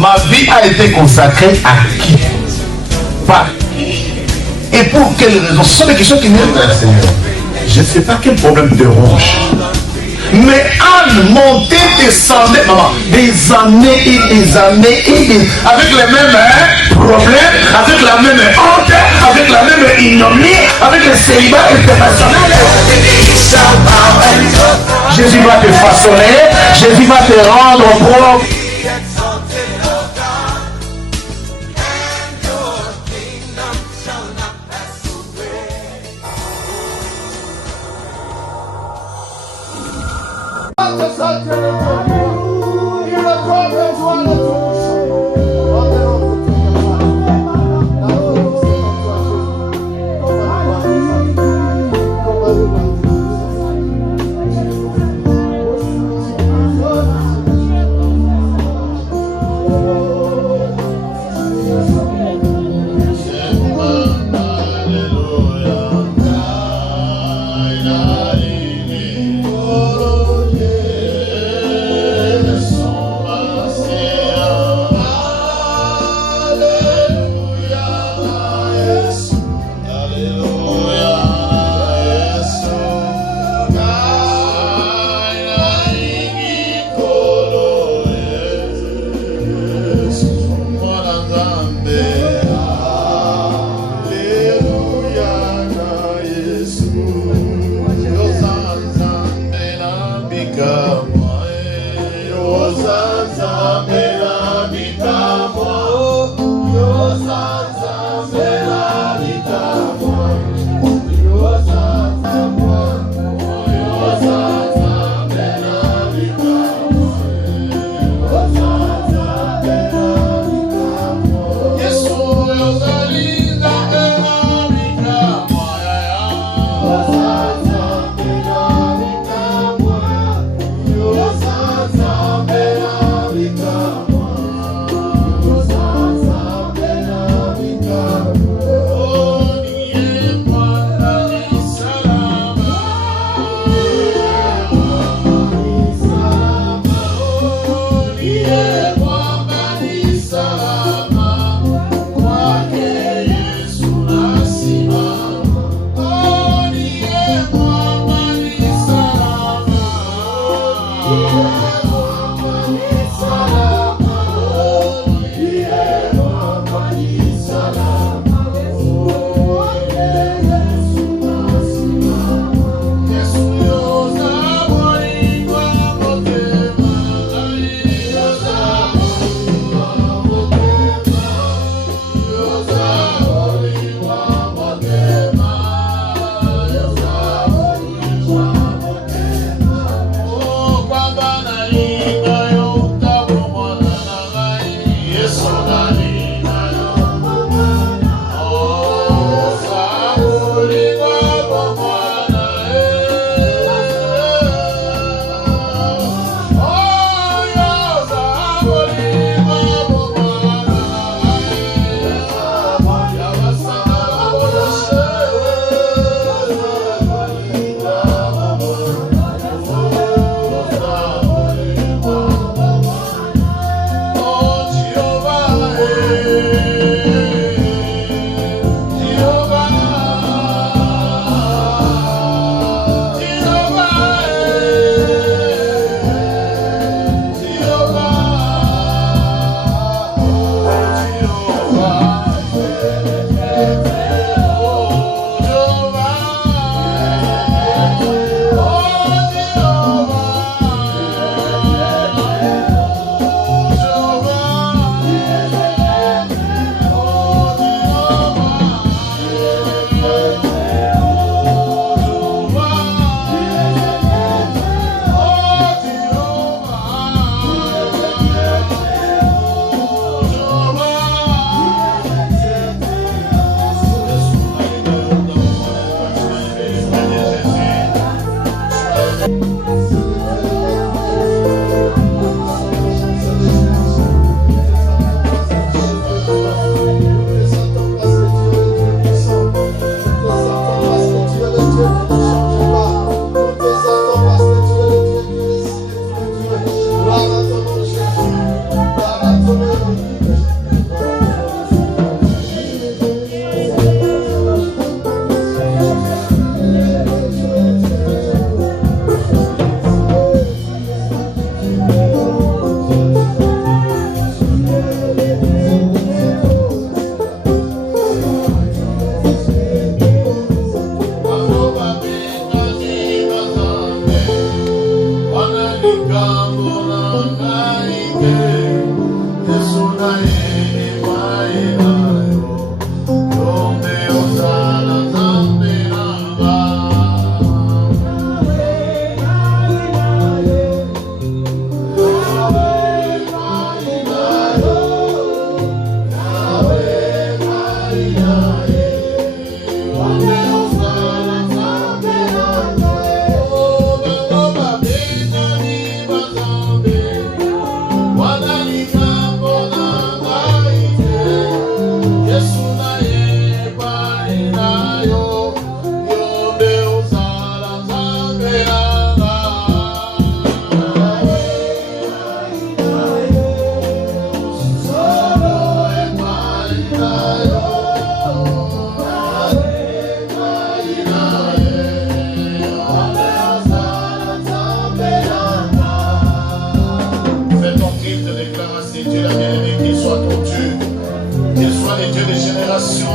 Ma vie a été consacrée à qui? Par qui? Et pour quelle raison? Ce sont des questions qui viennent vers le Seigneur. Je ne sais pas quel problème te ronge. Mais Anne montait, descendait, maman, des années et des années et des... avec les mêmes problèmes, avec la même honte, avec la même ignominie, avec le célibat international. Jésus va te façonner, Jésus va te rendre propre.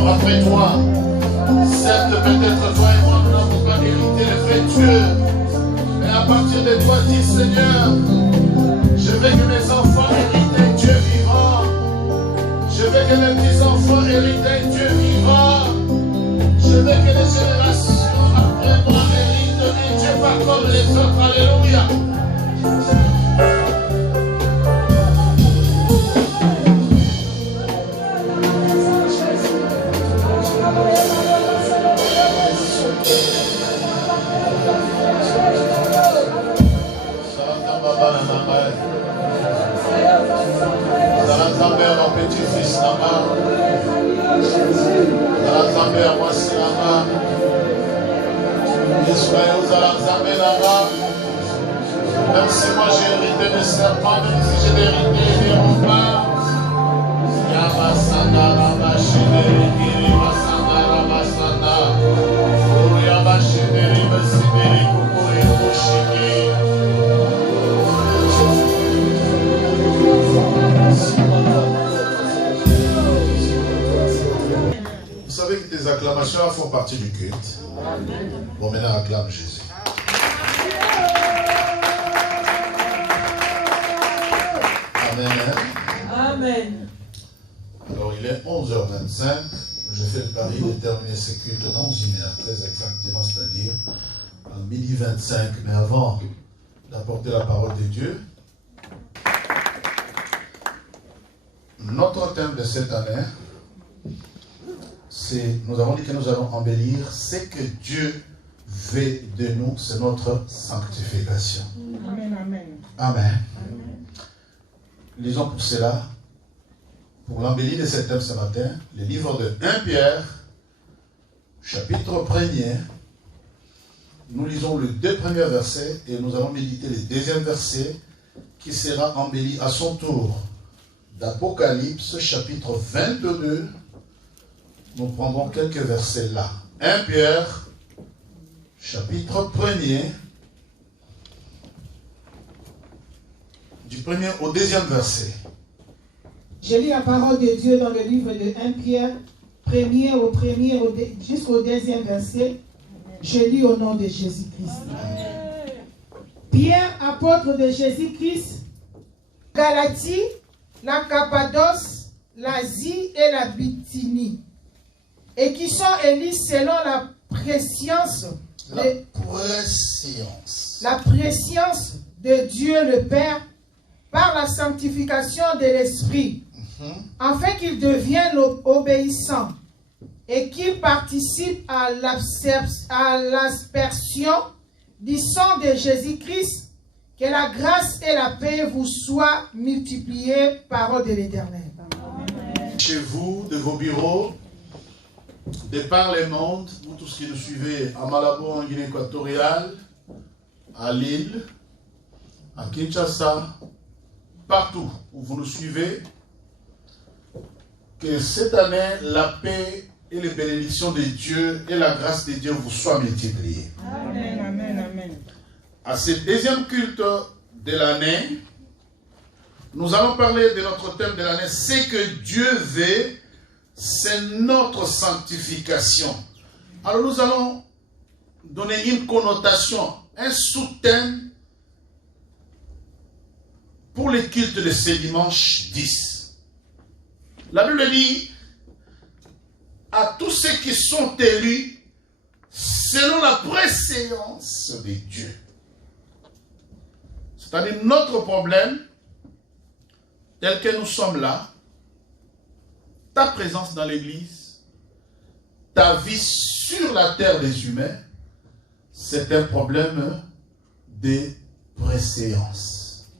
Après toi, certes peut-être toi et moi nous n'avons pas hérité les vrais dieux, mais à partir de toi dis Seigneur, je veux que mes enfants héritent un Dieu vivant, je veux que mes petits-enfants héritent un Dieu vivant, je veux que les générations après moi héritent un Dieu pas comme les autres, alléluia. Même si moi j'ai hérité des serpents, même si j'ai hérité des remparts, vous savez que tes acclamations font partie du culte. Bon, maintenant acclame Jésus. Amen. Amen. Alors il est 11h25. Je fais le pari de terminer ce culte dans une heure, très exactement, c'est-à-dire à 12h25. Mais avant d'apporter la parole de Dieu, notre thème de cette année, c'est, nous avons dit que nous allons embellir ce que Dieu veut de nous, c'est notre sanctification. Amen, amen. Amen. Lisons pour cela, pour l'embellir de cet thème ce matin, le livre de 1 Pierre, chapitre 1er. Nous lisons les 2 premiers versets et nous allons méditer le 2e verset qui sera embelli à son tour d'Apocalypse, chapitre 22. Nous prendrons quelques versets là. 1 Pierre, chapitre 1er. Du 1er au 2e verset. Je lis la parole de Dieu dans le livre de 1 Pierre, jusqu'au 2e verset. Je lis au nom de Jésus-Christ. Pierre, apôtre de Jésus-Christ, Galatie, la Cappadoce, l'Asie et la Bithynie, et qui sont élus selon la préscience de Dieu le Père, par la sanctification de l'Esprit, afin qu'ils deviennent obéissants et qu'ils participent à l'aspersion du sang de Jésus-Christ. Que la grâce et la paix vous soient multipliées, parole de l'Éternel. Chez vous, de vos bureaux, de par le monde, vous tous qui nous suivez à Malabo, en Guinée équatoriale, à Lille, à Kinshasa, partout où vous nous suivez, Que cette année, la paix et les bénédictions de Dieu et la grâce de Dieu vous soient multipliées. Amen, amen, amen. À ce deuxième culte de l'année, nous allons parler de notre thème de l'année. C'est que Dieu veut, c'est notre sanctification. Alors nous allons donner une connotation, un sous-thème pour les cultes de ce dimanche 10. La Bible dit à tous ceux qui sont élus selon la préséance de Dieu. C'est-à-dire notre problème, tel que nous sommes là, ta présence dans l'église, ta vie sur la terre des humains, c'est un problème de préséance.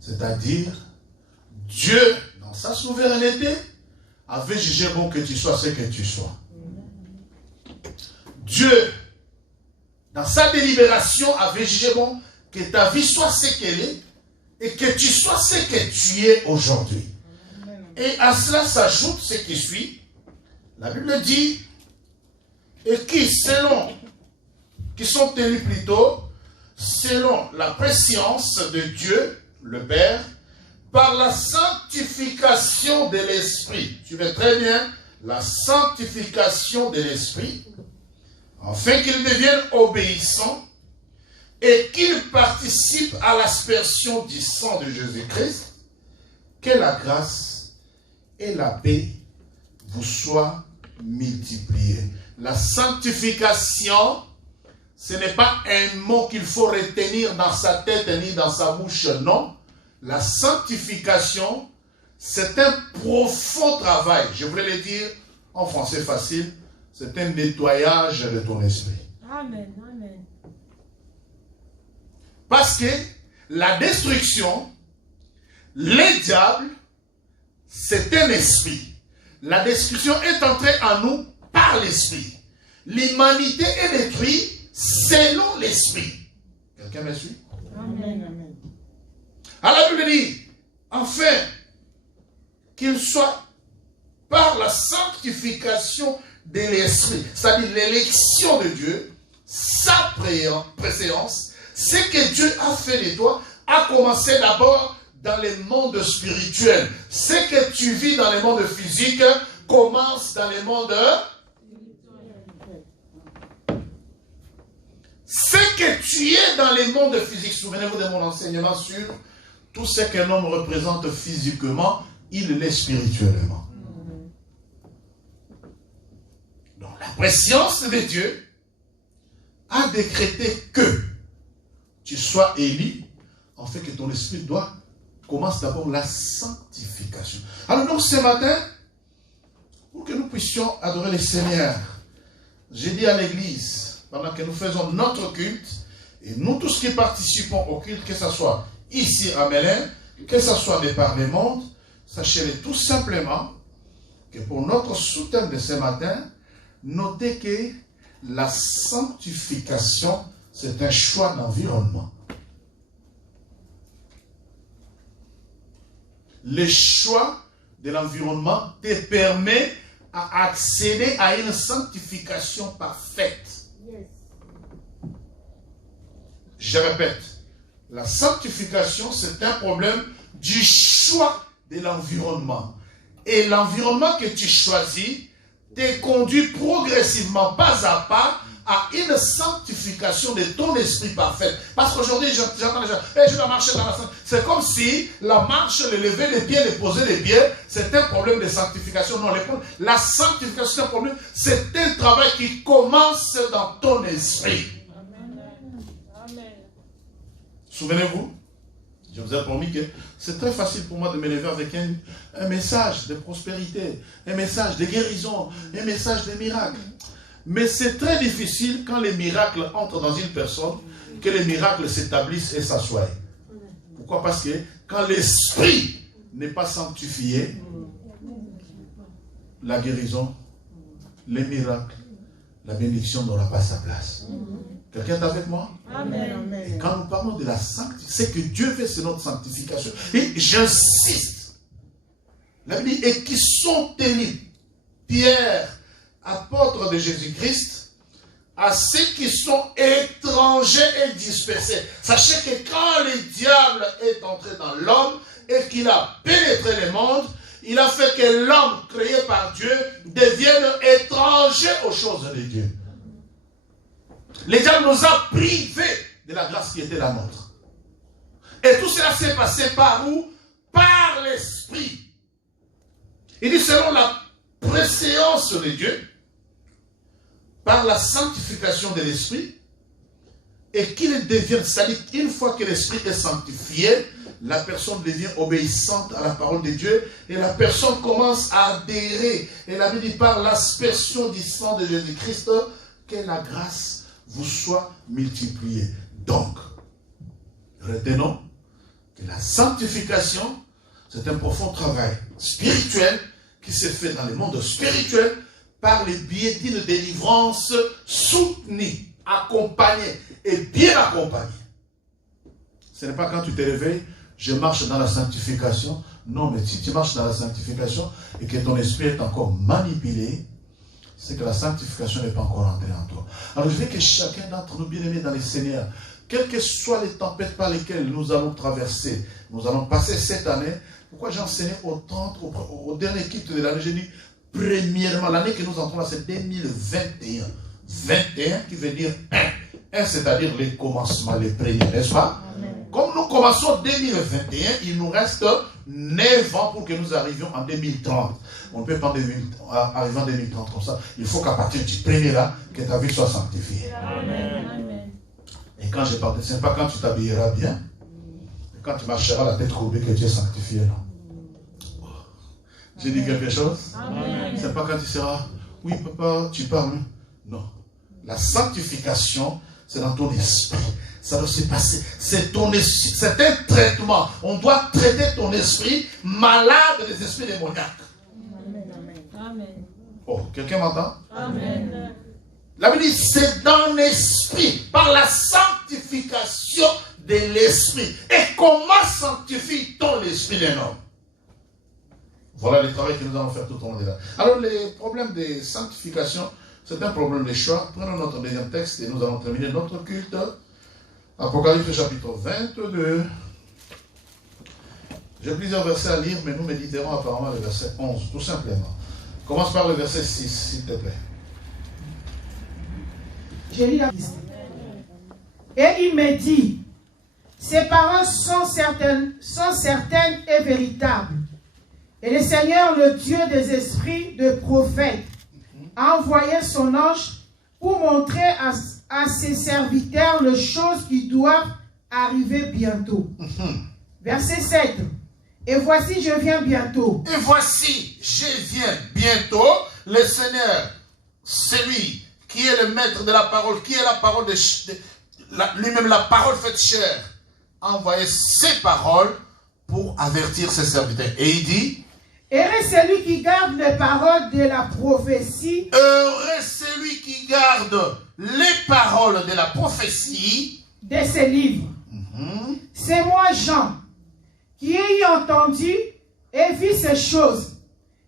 C'est-à-dire, Dieu, dans sa souveraineté, avait jugé bon que tu sois ce que tu sois. Dieu, dans sa délibération, avait jugé bon que ta vie soit ce qu'elle est et que tu sois ce que tu es aujourd'hui. Et à cela s'ajoute ce qui suit. La Bible dit, et qui sont élus plutôt, selon la préscience de Dieu, le Père, par la sanctification de l'Esprit. Tu veux très bien, la sanctification de l'Esprit, afin qu'ils deviennent obéissants et qu'ils participent à l'aspersion du sang de Jésus-Christ, que la grâce et la paix vous soient multipliées. La sanctification, ce n'est pas un mot qu'il faut retenir dans sa tête ni dans sa bouche, non. La sanctification, c'est un profond travail. Je voulais le dire en français facile, c'est un nettoyage de ton esprit. Amen, amen. Parce que la destruction, les diables, c'est un esprit. La destruction est entrée en nous par l'esprit. L'humanité est détruite selon l'esprit. Quelqu'un me suit? Amen, amen. Alors la Bible dit, enfin, qu'il soit par la sanctification de l'esprit, c'est-à-dire l'élection de Dieu, sa préséance, ce que Dieu a fait de toi, a commencé d'abord dans le monde spirituel. Ce que tu vis dans le monde physique commence dans le monde. Ce que tu es dans le monde physique, souvenez-vous de mon enseignement sur tout ce qu'un homme représente physiquement, il l'est spirituellement. Donc la préscience de Dieu a décrété que tu sois élu, en fait que ton esprit commence d'abord la sanctification. Alors donc ce matin, pour que nous puissions adorer le Seigneur, j'ai dit à l'église, pendant que nous faisons notre culte, et nous tous qui participons au culte, que ce soit ici à Mélène, que ce soit de par le monde, sachez tout simplement que pour notre sous-thème de ce matin, notez que la sanctification, c'est un choix d'environnement. Le choix de l'environnement te permet à accéder à une sanctification parfaite. Je répète, la sanctification, c'est un problème du choix de l'environnement. Et l'environnement que tu choisis te conduit progressivement, pas à pas, à une sanctification de ton esprit parfait. Parce qu'aujourd'hui, j'entends les gens, je dois marcher dans la sanctification. C'est comme si la marche, le lever les pieds, le poser les pieds, c'est un problème de sanctification. Non, la sanctification, c'est un problème, c'est un travail qui commence dans ton esprit. Souvenez-vous, je vous ai promis que c'est très facile pour moi de me lever avec un message de prospérité, un message de guérison, un message de miracle. Mais c'est très difficile quand les miracles entrent dans une personne, que les miracles s'établissent et s'assoient. Pourquoi? Parce que quand l'esprit n'est pas sanctifié, la guérison, les miracles, la bénédiction n'aura pas sa place. Quelqu'un est avec moi? Amen. Et quand nous parlons de la sanctification, c'est que Dieu veut, c'est notre sanctification. Et j'insiste, La Bible dit, et qui sont tenus, Pierre, apôtre de Jésus-Christ, à ceux qui sont étrangers et dispersés. Sachez que quand le diable est entré dans l'homme et qu'il a pénétré le monde, il a fait que l'homme créé par Dieu devienne étranger aux choses de Dieu. Le diable nous a privés de la grâce qui était la nôtre. Et tout cela s'est passé par où? Par l'Esprit. Il dit selon la préséance de Dieu, par la sanctification de l'Esprit, et qu'il devienne, c'est-à-dire une fois que l'Esprit est sanctifié, la personne devient obéissante à la parole de Dieu, et la personne commence à adhérer. Et la Bible dit par l'aspersion du sang de Jésus-Christ, que la grâce vous soit multipliée. Donc, retenons que la sanctification, c'est un profond travail spirituel qui se fait dans le monde spirituel par le biais d'une délivrance soutenue, accompagnée et bien accompagnée. Ce n'est pas quand tu te réveilles, je marche dans la sanctification. Non, mais si tu marches dans la sanctification et que ton esprit est encore manipulé, c'est que la sanctification n'est pas encore entrée en toi. Alors je veux que chacun d'entre nous, bien-aimés dans les Seigneurs, quelles que soient les tempêtes par lesquelles nous allons traverser, nous allons passer cette année. Pourquoi j'ai enseigné au dernier culte de l'année? J'ai dit, premièrement, l'année que nous entrons là, c'est 2021. 21 qui veut dire 1. 1, c'est-à-dire les commencements, les premiers, n'est-ce pas? Amen. Comme nous commençons 2021, il nous reste 9 ans pour que nous arrivions en 2030. On ne peut pas arriver en 2030 comme ça. Il faut qu'à partir du premier là, que ta vie soit sanctifiée. Amen. Et quand je parle, ce n'est pas quand tu t'habilleras bien, quand tu marcheras la tête courbée que tu es sanctifié, non. J'ai dit quelque chose? Ce n'est pas quand tu seras, oui papa, tu parles. Non. La sanctification, c'est dans ton esprit. Ça doit se passer. C'est ton esprit. C'est un traitement. On doit traiter ton esprit malade des esprits démoniaques. Amen. Oh, quelqu'un m'entend? Amen. La Bible dit, c'est dans l'esprit, par la sanctification de l'esprit. Et comment sanctifie-t-on l'esprit d'un homme? Voilà le travail que nous allons faire tout au long de là. Alors, les problèmes de sanctification, c'est un problème de choix. Prenons notre deuxième texte et nous allons terminer notre culte. Apocalypse chapitre 22. J'ai plusieurs versets à lire, mais nous méditerons apparemment le verset 11, tout simplement. Commence par le verset 6, s'il te plaît. Je lis la liste. Et il me dit, ces paroles sont certaines et véritables. Et le Seigneur, le Dieu des esprits de prophètes, a envoyé son ange pour montrer à ses serviteurs les choses qui doivent arriver bientôt. Verset 7. Et voici, je viens bientôt. Et voici, je viens bientôt. Le Seigneur, celui qui est le maître de la parole, qui est la parole lui-même la parole faite chair, a envoyé ses paroles pour avertir ses serviteurs. Et il dit, heureux celui qui garde les paroles de la prophétie. Heureux celui qui garde les paroles de la prophétie de ces livres. C'est moi, Jean, qui ai entendu et vu ces choses.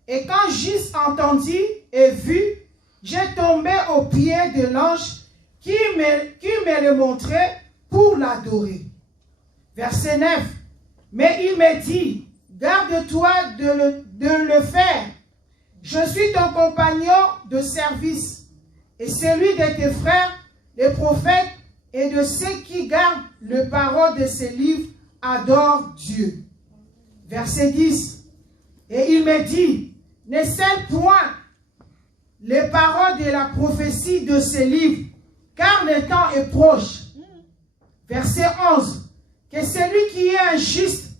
Et quand j'eus entendu et vu, j'ai tombé aux pieds de l'ange qui me le montrait pour l'adorer. Verset 9. Mais il me dit, garde-toi de le faire. Je suis ton compagnon de service et celui de tes frères, les prophètes et de ceux qui gardent les paroles de ces livres adorent Dieu. Verset 10. Et il me dit, ne scelle point les paroles de la prophétie de ces livres, car le temps est proche. Verset 11. Que celui qui est injuste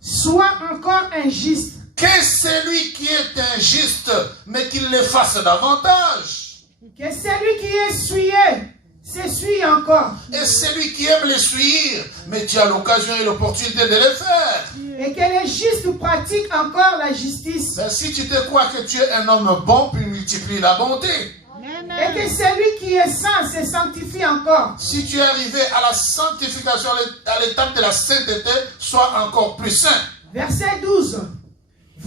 soit encore injuste. Que celui qui est injuste, mais qu'il le fasse davantage. Que celui qui est essuyé s'essuie encore. Et celui qui aime l'essuyer, mais tu as l'occasion et l'opportunité de le faire. Et que les justes pratiquent encore la justice. Mais si tu te crois que tu es un homme bon, puis multiplie la bonté. Et que celui qui est saint se sanctifie encore. Si tu es arrivé à la sanctification, à l'étape de la sainteté, sois encore plus saint. Verset 12.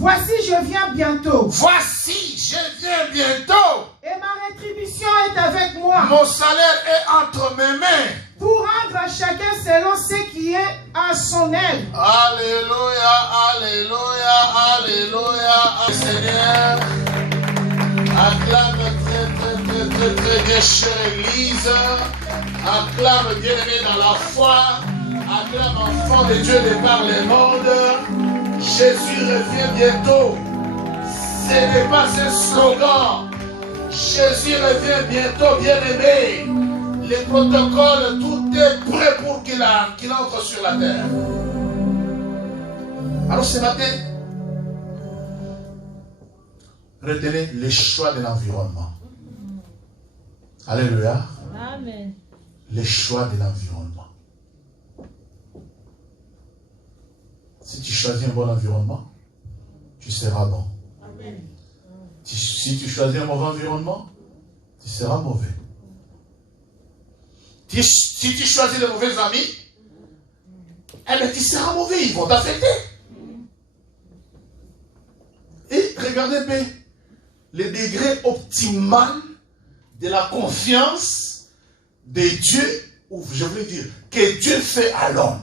Voici, je viens bientôt. Voici, je viens bientôt. Et ma rétribution est avec moi. Mon salaire est entre mes mains. Pour rendre à chacun selon ce qui est à son aide. Alléluia, alléluia, alléluia. Seigneur, acclame très bien, chère Église. Acclame bien-aimé dans la foi. Acclame enfant de Dieu de par le monde. Jésus revient bientôt. Ce n'est pas un slogan. Jésus revient bientôt, bien-aimé. Les protocoles, tout est prêt pour qu'il entre sur la terre. Alors ce matin, retenez les choix de l'environnement. Alléluia. Amen. Les choix de l'environnement. Si tu choisis un bon environnement, tu seras bon. Amen. Si tu choisis un mauvais environnement, tu seras mauvais. Si tu choisis de mauvais amis, eh bien, tu seras mauvais, ils vont t'affecter. Et regardez bien le degré optimal de la confiance de Dieu, ou je voulais dire, que Dieu fait à l'homme.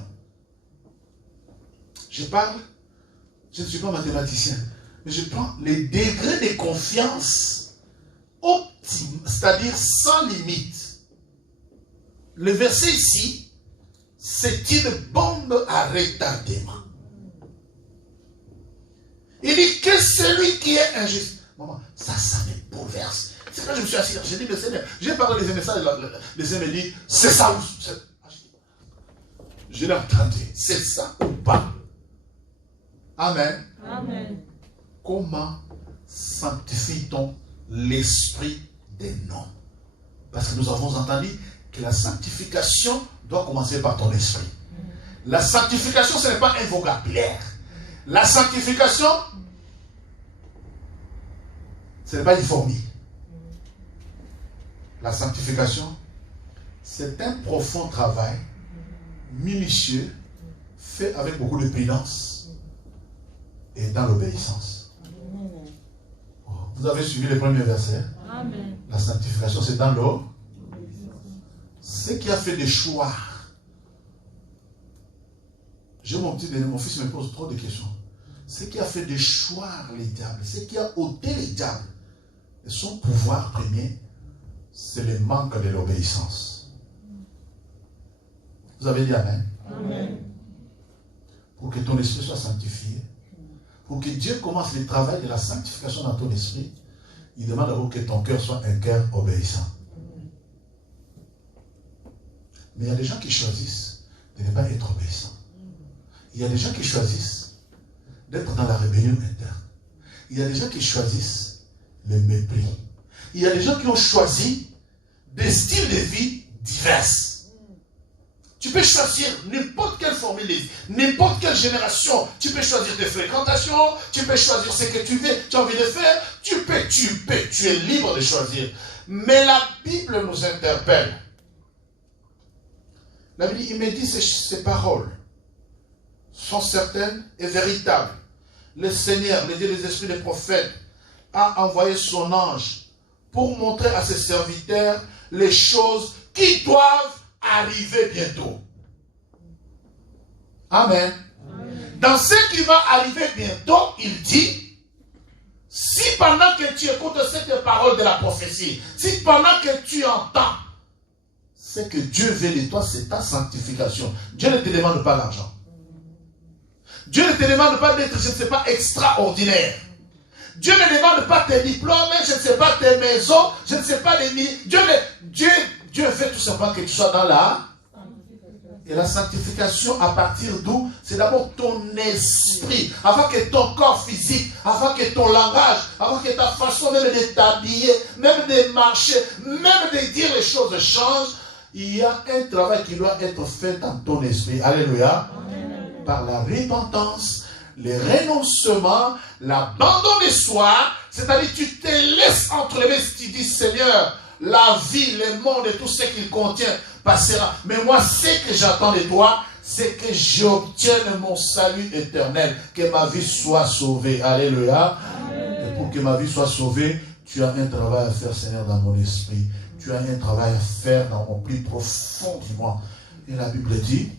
Je ne suis pas mathématicien, mais je prends les degrés de confiance optimale, c'est-à-dire sans limite. Le verset ici, c'est une bombe à retardement. Il dit que celui qui est injuste. Maman, ça me bouleverse. C'est quand je me suis assis, j'ai dit, mais Seigneur, j'ai parlé des messages, les gens me disent, c'est ça ou c'est... Je l'ai entendu, c'est ça ou pas? Amen. Amen. Comment sanctifie-t-on l'esprit des noms? Parce que nous avons entendu que la sanctification doit commencer par ton esprit. La sanctification, ce n'est pas un vocabulaire. La sanctification, ce n'est pas une formule. La sanctification, c'est un profond travail minutieux, fait avec beaucoup de prudence et dans l'obéissance. Vous avez suivi les premiers versets. Amen. La sanctification, c'est dans l'eau. Ce qui a fait des choix. Mon fils me pose trop de questions. Ce qui a fait des choix les diables, ce qui a ôté les diables, et son pouvoir premier, c'est le manque de l'obéissance. Vous avez dit Amen? Amen. Pour que ton esprit soit sanctifié, pour que Dieu commence le travail de la sanctification dans ton esprit, il demande d'abord que ton cœur soit un cœur obéissant. Mais il y a des gens qui choisissent de ne pas être obéissants. Il y a des gens qui choisissent d'être dans la rébellion interne. Il y a des gens qui choisissent le mépris. Il y a des gens qui ont choisi des styles de vie divers. Tu peux choisir n'importe quelle formule de vie, n'importe quelle génération. Tu peux choisir tes fréquentations, tu peux choisir ce que tu veux, tu as envie de faire. Tu es libre de choisir. Mais la Bible nous interpelle. La Bible, il me dit ces paroles sont certaines et véritables. Le Seigneur, le Dieu des esprits des prophètes, a envoyé son ange pour montrer à ses serviteurs les choses qui doivent arriver bientôt. Amen. Amen. Dans ce qui va arriver bientôt, il dit, si pendant que tu écoutes cette parole de la prophétie, si pendant que tu entends, ce que Dieu veut de toi, c'est ta sanctification. Dieu ne te demande pas l'argent. Dieu ne te demande pas d'être, je ne sais pas, extraordinaire. Dieu ne demande pas tes diplômes, je ne sais pas tes maisons, je ne sais pas les milliers. Dieu veut tout simplement que tu sois dans la... Et la sanctification, à partir d'où? C'est d'abord ton esprit, avant que ton corps physique, avant que ton langage, avant que ta façon même de t'habiller, même de marcher, même de dire les choses changent. Il y a un travail qui doit être fait dans ton esprit. Alléluia. Amen. Par la repentance, le renoncement, l'abandon de soi, c'est-à-dire tu te laisses entre les mains, tu dis Seigneur, la vie, le monde et tout ce qu'il contient passera. Mais moi, ce que j'attends de toi, c'est que j'obtienne mon salut éternel, que ma vie soit sauvée. Alléluia. Et pour que ma vie soit sauvée, tu as un travail à faire, Seigneur, dans mon esprit. Tu as un travail à faire dans mon plus profond du moi. Et la Bible dit,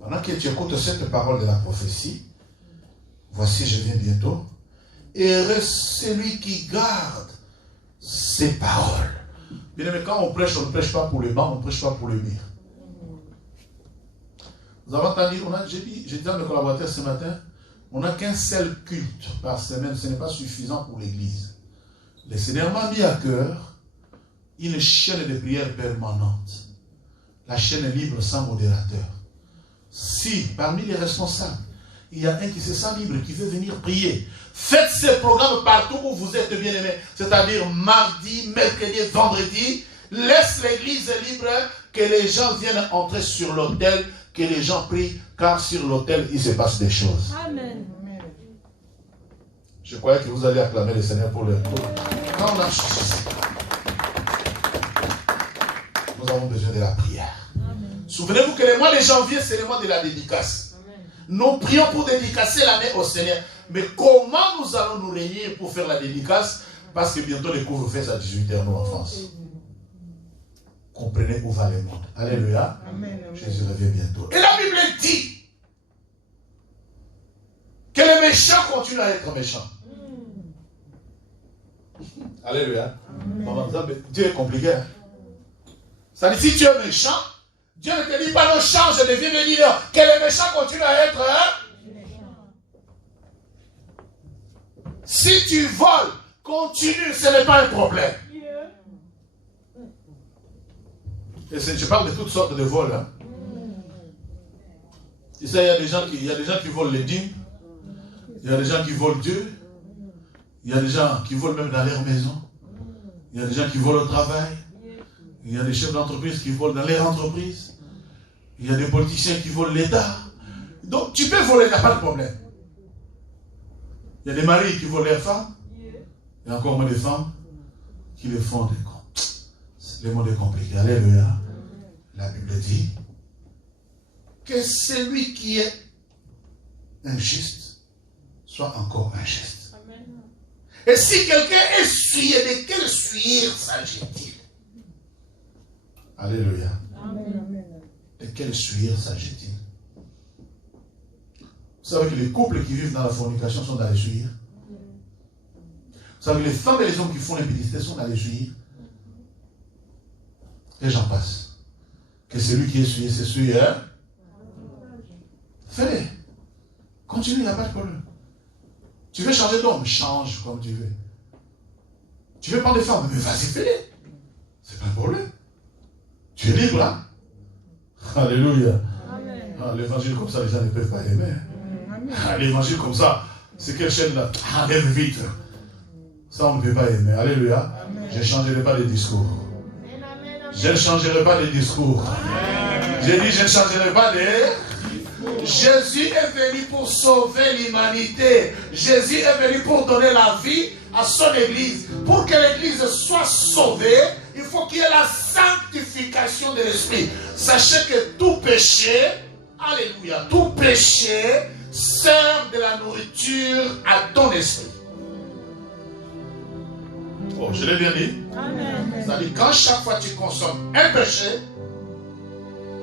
pendant que tu écoutes cette parole de la prophétie, voici, je viens bientôt. Heureux celui qui garde ces paroles. Bien aimé, quand on prêche, on ne prêche pas pour le banc, on ne prêche pas pour le mur. Vous avez entendu, j'ai dit à mes collaborateurs ce matin, on n'a qu'un seul culte par semaine, ce n'est pas suffisant pour l'église. Le Seigneur m'a mis à cœur une chaîne de prière permanente. La chaîne est libre sans modérateur. Si, parmi les responsables, il y a un qui se sent libre, qui veut venir prier, faites ces programmes partout où vous êtes bien aimés. C'est-à-dire mardi, mercredi, vendredi. Laisse l'église libre, que les gens viennent entrer sur l'autel, que les gens prient, car sur l'autel, il se passe des choses. Amen. Je croyais que vous allez acclamer le Seigneur pour le tour. Quand on a... Nous avons besoin de la prière. Souvenez-vous que le mois de janvier, c'est le mois de la dédicace. Amen. Nous prions pour dédicacer l'année au Seigneur. Mais comment nous allons nous réunir pour faire la dédicace? Parce que bientôt les couvre-feux à 18h, nous en France. Comprenez où va le monde. Alléluia. Amen, amen. Jésus revient bientôt. Et la Bible dit que les méchants continuent à être méchants. Alléluia. Amen. Dieu est compliqué. Hein? Ça dit, si tu es méchant, Dieu ne te dit pas non, change, deviens béni. Que les méchants continuent à être. Si tu voles, continue, ce n'est pas un problème. Et je parle de toutes sortes de vols. Hein. Tu sais, il y a des gens qui volent les dîmes. Il y a des gens qui volent Dieu. Il y a des gens qui volent même dans leur maison. Il y a des gens qui volent au travail. Il y a des chefs d'entreprise qui volent dans leur entreprise. Il y a des politiciens qui volent l'État. Donc tu peux voler, il n'y a pas de problème. Il y a des maris qui volent leurs femmes. Il y a encore moins de femmes qui le font des comptes. Le monde est compliqué. Alléluia. La Bible dit que celui qui est injuste soit encore injuste. Amen. Et si quelqu'un est souillé, de quel souillure s'agit-il? Alléluia. Amen. De quel souillure s'agit-il? Vous savez que les couples qui vivent dans la fornication sont dans les souillures. Vous savez que les femmes et les hommes qui font l'impudicité sont dans les souillures. Et j'en passe. Que celui qui est souillé, c'est souillé. Hein? Fais-le. Continue, il n'y a pas de problème. Tu veux changer d'homme, change comme tu veux. Tu veux prendre des femmes, mais vas-y, fais-le. C'est pas un problème. Tu es libre, hein? Alléluia. L'évangile comme ça, les gens ne peuvent pas aimer. L'évangile comme ça, c'est quelle chaîne là? Enlève vite. Ça, on ne peut pas aimer. Alléluia. Je ne changerai pas de discours. Je ne changerai pas de discours. J'ai dit, je ne changerai pas de... Jésus est venu pour sauver l'humanité. Jésus est venu pour donner la vie à son église. Pour que l'église soit sauvée, il faut qu'il y ait la sanctification de l'esprit. Sachez que tout péché, alléluia, tout péché sert de la nourriture à ton esprit. Oh, je l'ai bien dit. C'est-à-dire quand chaque fois tu consommes un péché,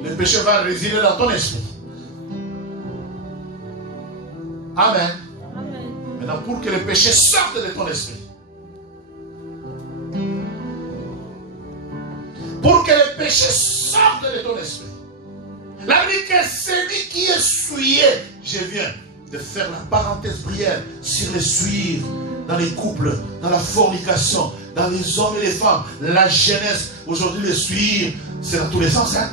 le péché va résider dans ton esprit. Amen. Amen. Maintenant, pour que le péché sorte de ton esprit, pour que le péché sorte de ton esprit, la vie que celui qui est souillé, je viens de faire la parenthèse prière sur les souillures, dans les couples, dans la fornication, dans les hommes et les femmes, la jeunesse. Aujourd'hui, les souillures, c'est dans tous les sens. Hein?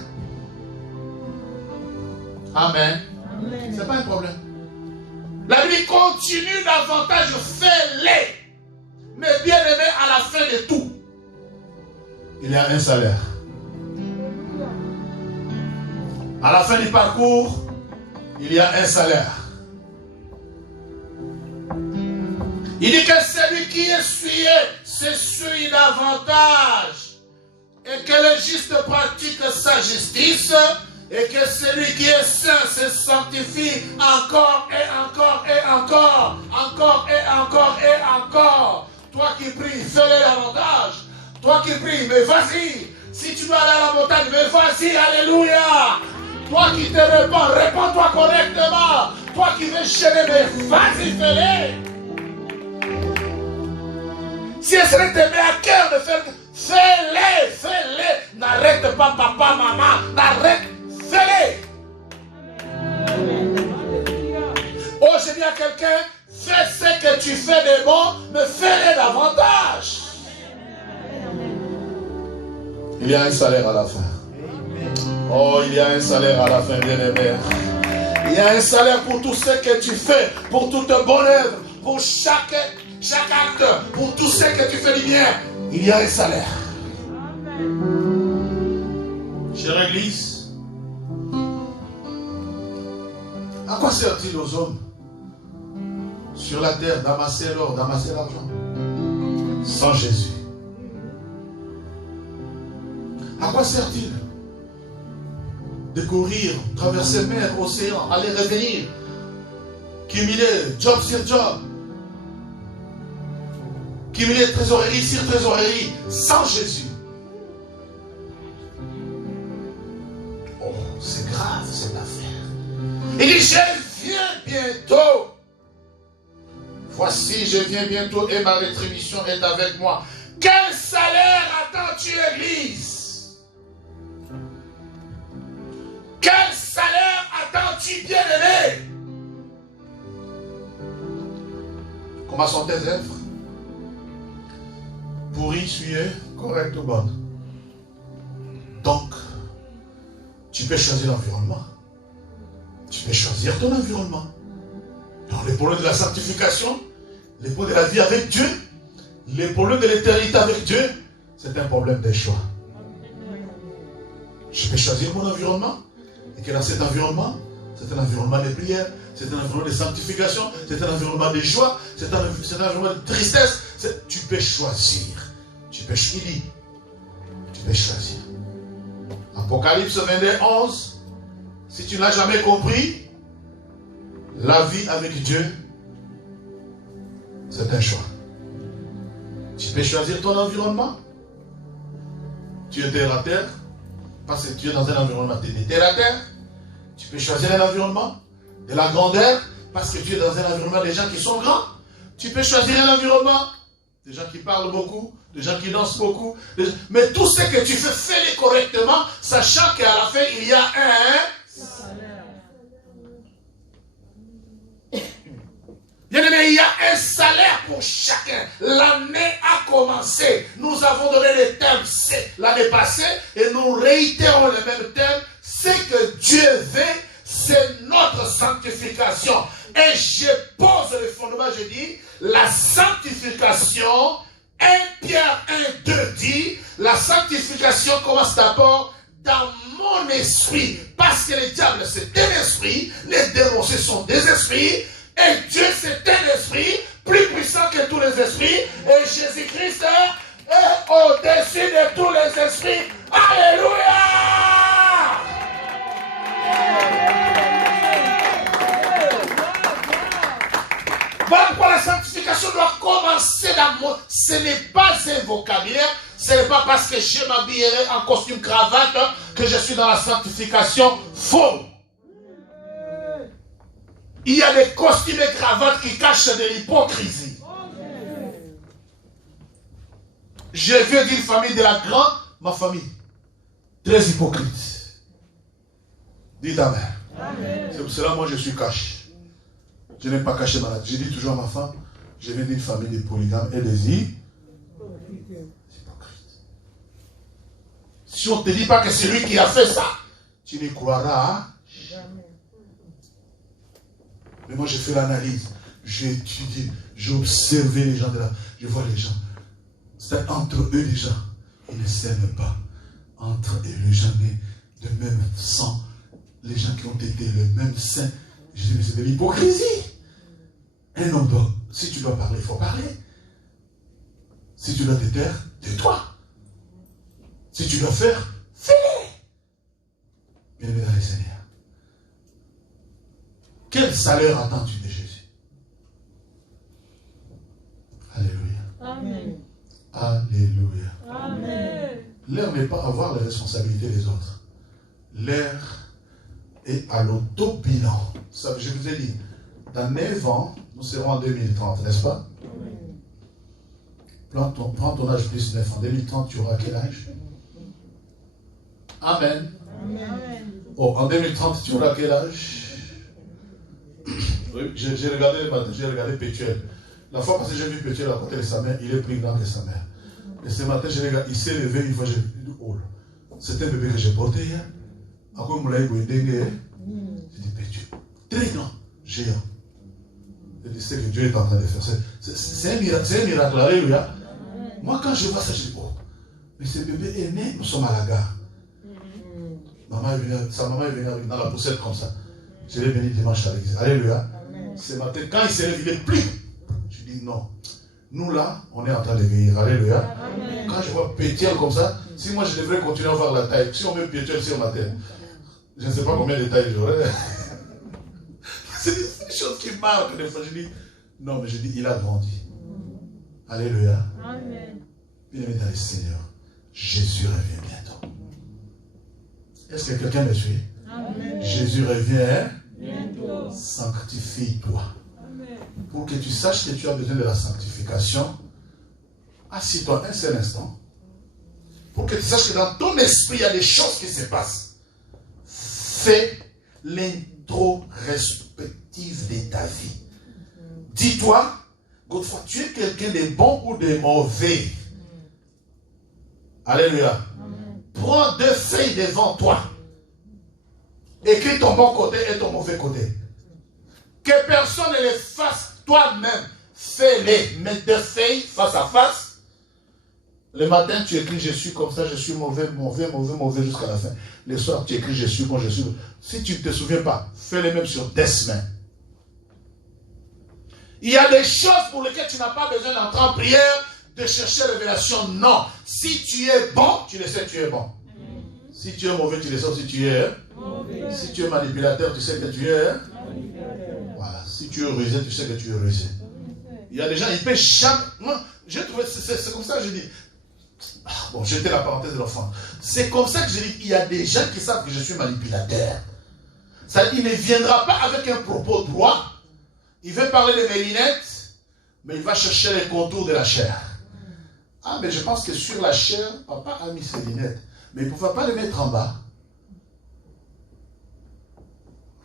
Amen. Amen. C'est pas un problème. La vie continue davantage, fais-les. Mais bien aimé, à la fin de tout, il y a un salaire. À la fin du parcours, il y a un salaire. Il dit que celui qui est souillé s'essuie davantage et que le juste pratique sa justice, Et que celui qui est saint se sanctifie encore et encore et encore. Encore et encore et encore. Toi qui pries, fais-le davantage. Toi qui pries, mais vas-y. Si tu dois aller à la montagne, mais vas-y, alléluia. Toi qui te répands, répands-toi correctement. Toi qui veux gêner, mais vas-y, fais-le. Si elle serait t'aimer à cœur de faire, fais-le, fais-le. N'arrête pas, papa, maman, n'arrête, fais-le. Oh, j'ai dit à quelqu'un, fais ce que tu fais de bon, mais fais-le davantage. Il y a un salaire à la fin. Oh, il y a un salaire à la fin, bien-aimé. Il y a un salaire pour tout ce que tu fais, pour toute bonne œuvre, pour chaque acte, pour tout ce que tu fais du bien. Il y a un salaire. Chère Église, à quoi sert-il aux hommes sur la terre d'amasser l'or, d'amasser l'argent sans Jésus? À quoi sert-il de courir, traverser mer, océan, aller revenir, cumuler job sur job, cumuler trésorerie sur trésorerie sans Jésus? Oh, c'est grave cette affaire. Il dit, je viens bientôt. Voici, je viens bientôt et ma rétribution est avec moi. Quel salaire attends-tu, Église? Quel salaire attends-tu, bien-aimé? Comment sont tes œuvres? Pourri, suyer, correct ou bonne? Donc, tu peux choisir l'environnement. Tu peux choisir ton environnement. Donc, les problèmes de la sanctification, les problèmes de la vie avec Dieu, les problèmes de l'éternité avec Dieu, c'est un problème de choix. Je peux choisir mon environnement. Et que dans cet environnement, c'est un environnement de prière, c'est un environnement de sanctification, c'est un environnement de joie, c'est un environnement de tristesse. Tu peux choisir. Tu peux choisir. Tu peux choisir. Apocalypse 22, 11. Si tu n'as jamais compris, la vie avec Dieu, c'est un choix. Tu peux choisir ton environnement. Tu es terre à terre. Parce que tu es dans un environnement de terre à terre. Tu peux choisir un environnement de la grandeur. Parce que tu es dans un environnement des gens qui sont grands. Tu peux choisir un environnement des gens qui parlent beaucoup, des gens qui dansent beaucoup. Mais tout ce que tu fais, fais-le correctement, sachant qu'à la fin, il y a un salaire. Bien aimé, il y a un salaire pour chacun. L'année a commencé. Nous avons donné les thèmes l'année passée et nous réitérons le même thème. Ce que Dieu veut, c'est notre sanctification. Et je pose le fondement, je dis, la sanctification, 1 Pierre 1, 2 dit, la sanctification commence d'abord dans mon esprit. Parce que le diable, c'est un esprit, les démons, ce sont des esprits. Et Dieu, c'est un esprit, plus puissant que tous les esprits. Et Jésus-Christ est au-dessus de tous les esprits. Alléluia! Voilà pourquoi la sanctification doit commencer dans moi. Ce n'est pas un vocabulaire. Ce n'est pas parce que je m'habillerai en costume cravate que je suis dans la sanctification. Faux. Il y a des costumes et cravates qui cachent de l'hypocrisie. Je viens d'une famille de la grande, ma famille, très hypocrite. Dites Amen. C'est pour cela que moi je suis caché. Je n'aime pas cacher ma vie. Je dis toujours à ma femme, je viens d'une famille de polygames et des hypocrites. Si on ne te dit pas que c'est lui qui a fait ça, tu n'y croiras jamais. Mais moi, j'ai fait l'analyse. J'ai étudié. J'ai observé les gens de là. Je vois les gens. C'est entre eux, les gens. Ils ne s'aiment pas. Entre eux, les gens nés de même sang. Les gens qui ont été le même sein. Je dis, mais c'est de l'hypocrisie. Un homme doit, si tu dois parler, il faut parler. Si tu dois te taire, tais-toi. Si tu dois faire, fais-le. Bien-aimé dans le Seigneur. Quel salaire attends-tu de Jésus? Alléluia. Amen. Alléluia. Amen. L'heure n'est pas avoir les responsabilités des autres. L'heure est à l'auto-bilan. Je vous ai dit, dans 9 ans, nous serons en 2030, n'est-ce pas? Prends ton âge plus 9. En 2030, tu auras quel âge? Amen. Amen. Oh, en 2030, tu auras quel âge? Oui, j'ai regardé Pétuel. La fois passée, j'ai vu Pétuel à côté de sa mère, il est plus grand que sa mère. Et ce matin, je regarde, il s'est levé une fois, j'ai dit, oh, c'est un bébé que j'ai porté hier. À quoi il m'a dit, j'ai dit, Pétuel, très grand, géant. Je dis, c'est que Dieu est en train de faire. C'est un miracle, alléluia. Moi, quand je vois ça, je dis, oh, mais ce bébé est né, nous sommes à la gare. Sa maman est venue dans la poussette comme ça. Je l'ai venu dimanche à l'église. Alléluia. Ce matin, quand il s'est levé, il est plus. Je dis non. Nous là, on est en train de vieillir. Alléluia. Amen. Quand je vois Pétiel comme ça, si moi je devrais continuer à voir la taille, si on met Pétiel sur ma tête, je ne sais pas combien de tailles j'aurais. C'est des choses qui marquent des fois. Je dis non, mais je dis il a grandi. Alléluia. Amen. Bien-aimé dans le Seigneur, Jésus revient bientôt. Est-ce que quelqu'un me suit? Amen. Jésus revient bientôt. Sanctifie-toi. Pour que tu saches que tu as besoin de la sanctification, assis-toi un seul instant. Pour que tu saches que dans ton esprit, il y a des choses qui se passent. Fais l'introspective de ta vie. Dis-toi, Godefroy, tu es quelqu'un de bon ou de mauvais. Alléluia. Amen. Prends 2 feuilles devant toi. Écris ton bon côté et ton mauvais côté. Que personne ne les fasse, toi-même. Fais-les. Mets 2 feuilles face à face. Le matin, tu écris je suis comme ça, je suis mauvais, mauvais, mauvais, mauvais jusqu'à la fin. Le soir, tu écris je suis bon, je suis. Si tu ne te souviens pas, fais-les même sur tes mains. Il y a des choses pour lesquelles tu n'as pas besoin d'entrer en prière, de chercher révélation. Non. Si tu es bon, tu le sais que tu es bon. Si tu es mauvais, tu le sais si tu es mauvais. Si tu es manipulateur, tu sais que tu es manipulateur. Voilà. Si tu es rusé, tu sais que tu es rusé. Il y a des gens, ils ne peuvent jamais. Moi, j'ai trouvé, c'est comme ça que je dis. Bon, j'étais la parenthèse de l'enfant. C'est comme ça que je dis, il y a des gens qui savent que je suis manipulateur. Ça, il ne viendra pas avec un propos droit. Il veut parler de mes lunettes, mais il va chercher les contours de la chair. Ah, mais je pense que sur la chair, papa a mis ses lunettes. Mais il ne pouvait pas les mettre en bas.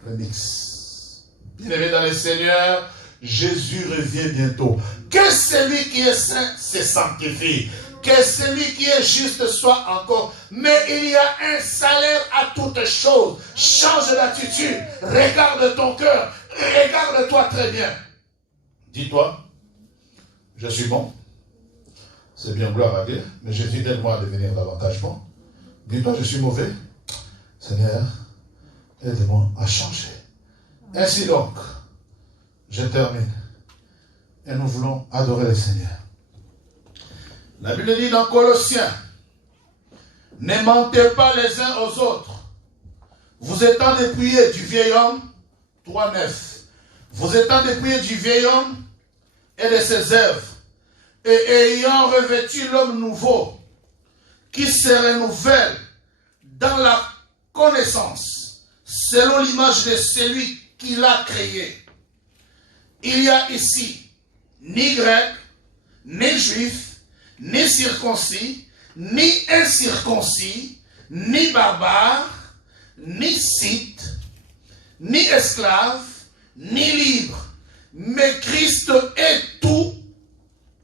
Remix. Bien-aimé dans le Seigneur, Jésus revient bientôt. Que celui qui est saint se sanctifie. Que celui qui est juste soit encore. Mais il y a un salaire à toutes choses. Change d'attitude. Regarde ton cœur. Regarde-toi très bien. Dis-toi, je suis bon. C'est bien, gloire à Dieu. Mais Jésus aide-moi à devenir davantage bon. Dis-toi, je suis mauvais. Seigneur, aide-moi à changer. Ainsi donc, je termine. Et nous voulons adorer le Seigneur. La Bible dit dans Colossiens, ne mentez pas les uns aux autres. Vous étant dépouillés du vieil homme, 3:9. Vous étant dépouillés du vieil homme et de ses œuvres, et ayant revêtu l'homme nouveau, qui se renouvelle dans la connaissance, selon l'image de celui qui l'a créé. Il y a ici ni grec, ni juif, ni circoncis, ni incirconcis, ni barbare, ni scythe, ni esclave, ni libre, mais Christ est tout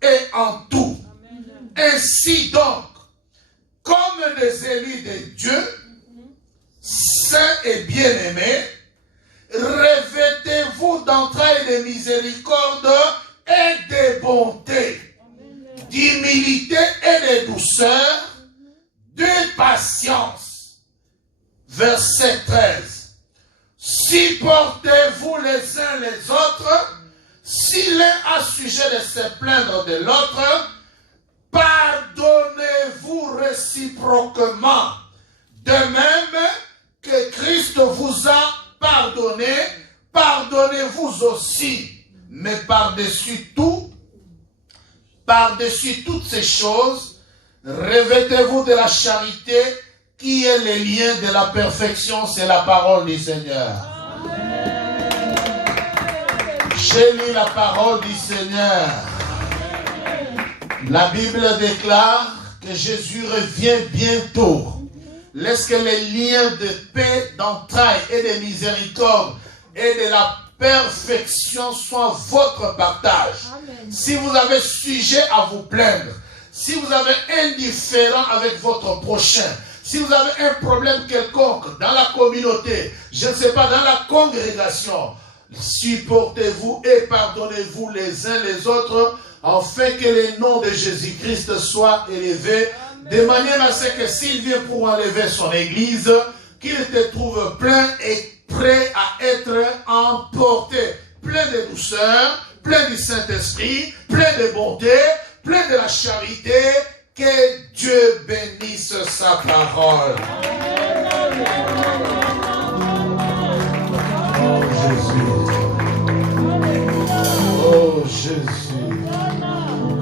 et en tout. Amen. Ainsi donc, comme des élus de Dieu, saints et bien-aimés, revêtez-vous d'entrailles de miséricorde et de bonté, d'humilité et de douceur, de patience. Verset 13. Supportez-vous les uns les autres, si l'un a sujet de se plaindre de l'autre, pardonnez-vous réciproquement, de même que Christ vous a pardonné, pardonnez-vous aussi. Mais par-dessus tout, par-dessus toutes ces choses, revêtez-vous de la charité qui est le lien de la perfection, c'est la parole du Seigneur. J'ai lu la parole du Seigneur. La Bible déclare que Jésus revient bientôt. Laisse que les liens de paix, d'entrailles et de miséricorde et de la perfection soient votre partage. Amen. Si vous avez sujet à vous plaindre, si vous avez indifférent avec votre prochain, si vous avez un problème quelconque dans la communauté, je ne sais pas, dans la congrégation, supportez-vous et pardonnez-vous les uns les autres, afin que le nom de Jésus-Christ soit élevé, de manière à ce que s'il vient pour enlever son église, qu'il te trouve plein et prêt à être emporté, plein de douceur, plein du Saint-Esprit, plein de bonté, plein de la charité. Que Dieu bénisse sa parole. Oh Jésus. Oh Jésus.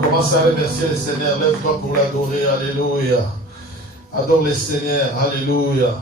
Commence à remercier le Seigneur. Lève-toi pour l'adorer. Alléluia. Adore le Seigneur. Alléluia.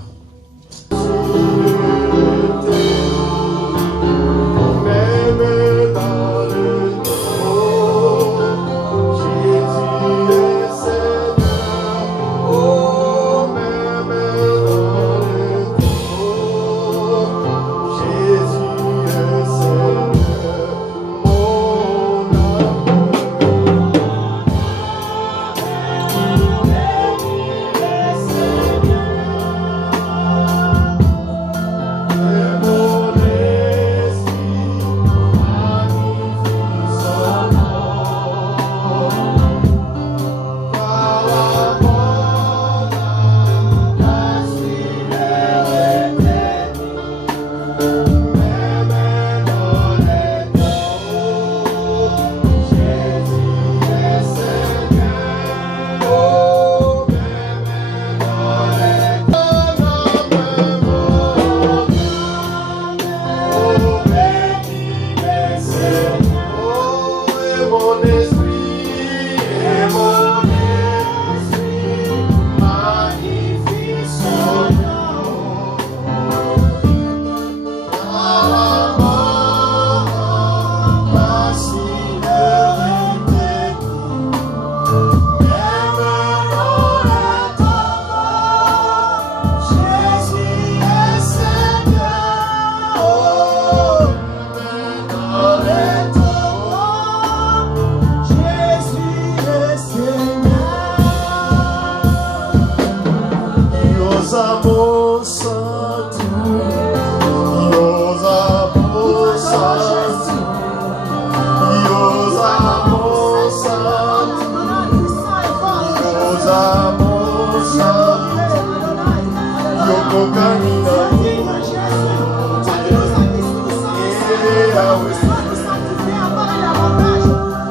Sanctifié encore davantage.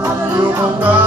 Alléluia.